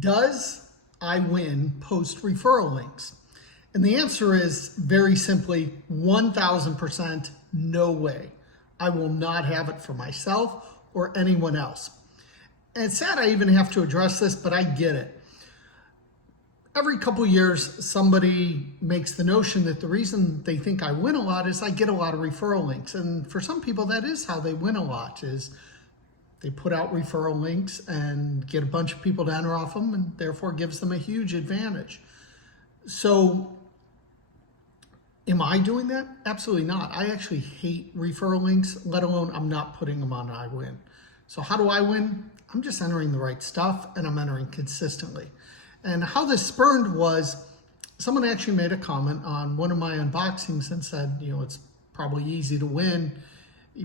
Does iWIN post referral links? And the answer is very simply 1000% no way. I will not have it for myself or anyone else. And it's sad I even have to address this, but I get it. Every couple years, somebody makes the notion that the reason they think I win a lot is I get a lot of referral links. And for some people, that is how they win a lot, is they put out referral links and get a bunch of people to enter off them, and therefore gives them a huge advantage. So am I doing that? Absolutely not. I actually hate referral links, let alone I'm not putting them on iWIN. So how do I win? I'm just entering the right stuff, and I'm entering consistently. And how this spurned was someone actually made a comment on one of my unboxings and said, it's probably easy to win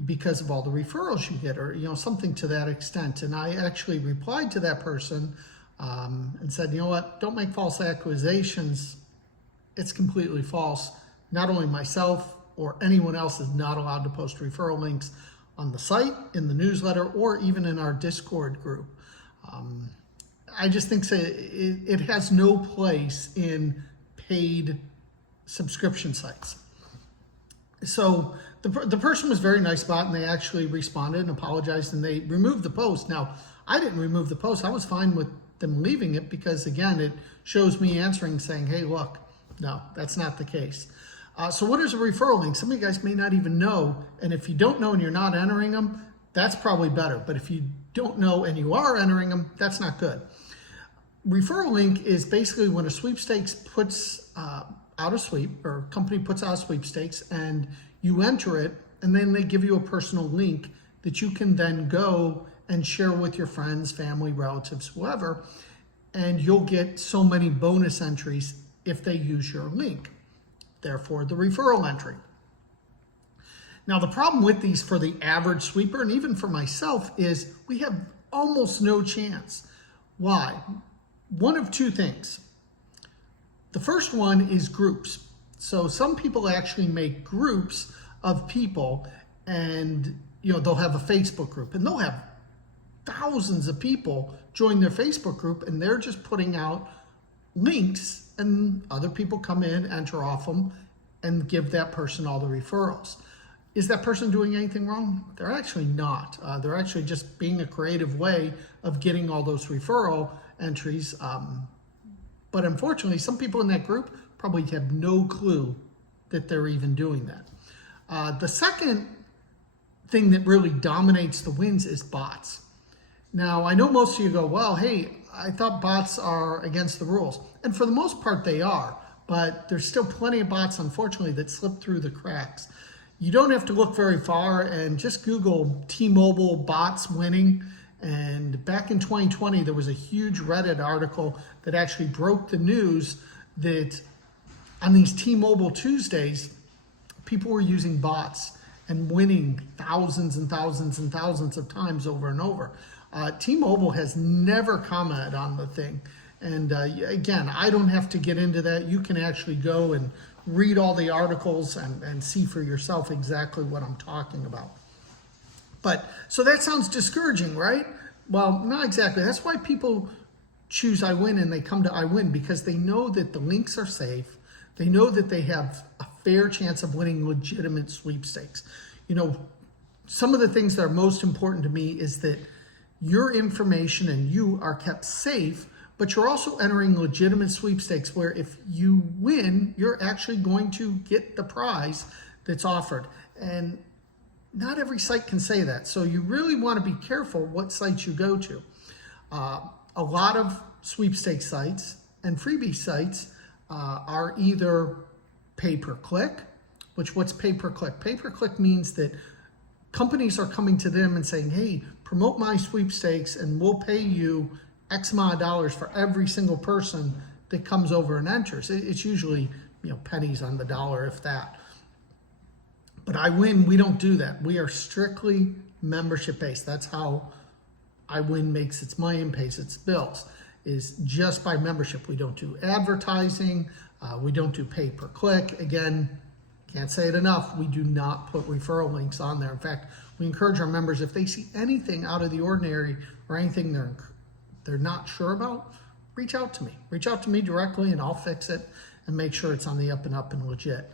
because of all the referrals you get, or, something to that extent. And I actually replied to that person and said, you know what, don't make false accusations. It's completely false. Not only myself or anyone else is not allowed to post referral links on the site, in the newsletter, or even in our Discord group. I just think it has no place in paid subscription sites. So the person was very nice about it, and they actually responded and apologized, and they removed the post. Now, I didn't remove the post. I was fine with them leaving it because, again, it shows me answering saying, hey, look, no, that's not the case. So what is a referral link? Some of you guys may not even know, and if you don't know and you're not entering them, that's probably better. But if you don't know and you are entering them, that's not good. Referral link is basically when a sweepstakes puts out a sweep, or a company puts out a sweepstakes, and you enter it, and then they give you a personal link that you can then go and share with your friends, family, relatives, whoever, and you'll get so many bonus entries if they use your link. Therefore, the referral entry. Now, the problem with these for the average sweeper, and even for myself, is we have almost no chance. Why? One of two things. The first one is groups. So some people actually make groups of people, and they'll have a Facebook group, and they'll have thousands of people join their Facebook group, and they're just putting out links, and other people come in, enter off them, and give that person all the referrals. Is that person doing anything wrong? They're actually not. They're actually just being a creative way of getting all those referral entries. But unfortunately, some people in that group probably have no clue that they're even doing that. The second thing that really dominates the wins is bots. Now, I know most of you go, well, hey, I thought bots are against the rules. And for the most part, they are. But there's still plenty of bots, unfortunately, that slip through the cracks. You don't have to look very far, and just Google T-Mobile bots winning. And back in 2020, there was a huge Reddit article that actually broke the news that on these T-Mobile Tuesdays, people were using bots and winning thousands and thousands and thousands of times over and over. T-Mobile has never commented on the thing. And again, I don't have to get into that. You can actually go and read all the articles and see for yourself exactly what I'm talking about. But so that sounds discouraging, right? Well, not exactly. That's why people choose iWIN and they come to iWIN, because they know that the links are safe. They know that they have a fair chance of winning legitimate sweepstakes. Some of the things that are most important to me is that your information and you are kept safe, but you're also entering legitimate sweepstakes where if you win, you're actually going to get the prize that's offered. And not every site can say that. So you really want to be careful what sites you go to. A lot of sweepstakes sites and freebie sites are either pay-per-click, what's pay-per-click? Pay-per-click means that companies are coming to them and saying, hey, promote my sweepstakes and we'll pay you X amount of dollars for every single person that comes over and enters. It's usually pennies on the dollar, if that. But iWIN, we don't do that. We are strictly membership based. That's how iWIN makes its money and pays its bills, is just by membership. We don't do advertising. We don't do pay per click. Again, can't say it enough. We do not put referral links on there. In fact, we encourage our members, if they see anything out of the ordinary or anything they're not sure about, reach out to me. Reach out to me directly and I'll fix it and make sure it's on the up and up and legit.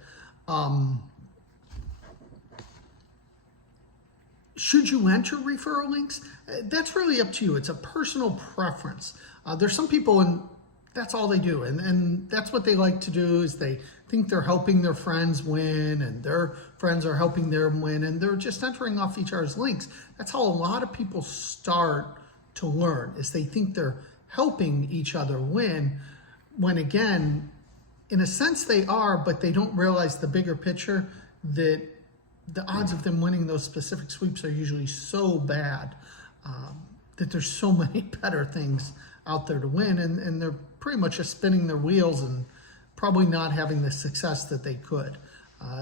Should you enter referral links? That's really up to you. It's a personal preference. There's some people, and that's all they do. And that's what they like to do, is they think they're helping their friends win and their friends are helping them win, and they're just entering off each other's links. That's how a lot of people start to learn, is they think they're helping each other win, when again, in a sense they are, but they don't realize the bigger picture, that the odds of them winning those specific sweeps are usually so bad that there's so many better things out there to win, and they're pretty much just spinning their wheels and probably not having the success that they could.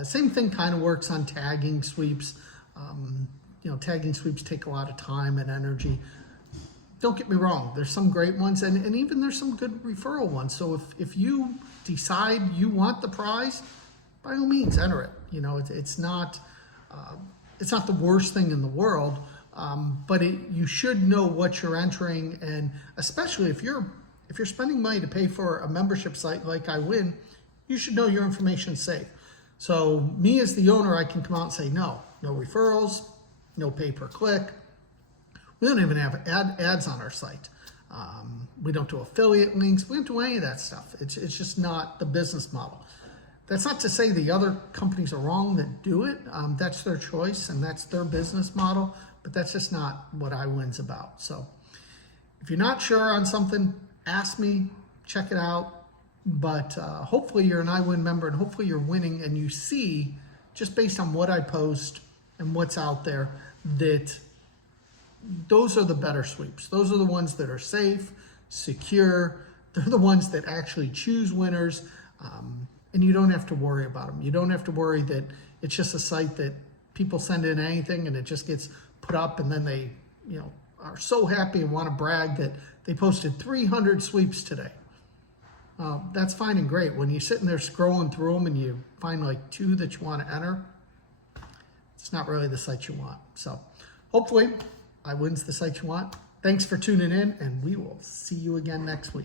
Same thing kind of works on tagging sweeps. Tagging sweeps take a lot of time and energy. Don't get me wrong, there's some great ones, and even there's some good referral ones. So if you decide you want the prize, by all means enter it. It's not the worst thing in the world, but you should know what you're entering, and especially if you're spending money to pay for a membership site like iWIN, you should know your information's safe. So me as the owner, I can come out and say, no referrals, no pay-per-click. We don't even have ads on our site. We don't do affiliate links. We don't do any of that stuff. It's just not the business model. That's not to say the other companies are wrong that do it. That's their choice and that's their business model, but that's just not what iWIN's about. So if you're not sure on something, ask me, check it out. But hopefully you're an iWIN member and hopefully you're winning, and you see, just based on what I post and what's out there, that those are the better sweeps. Those are the ones that are safe, secure. They're the ones that actually choose winners. And you don't have to worry about them. You don't have to worry that it's just a site that people send in anything and it just gets put up, and then they, are so happy and want to brag that they posted 300 sweeps today. That's fine and great. When you're sitting there scrolling through them and you find like 2 that you want to enter, it's not really the site you want. So hopefully iWIN's the site you want. Thanks for tuning in, and we will see you again next week.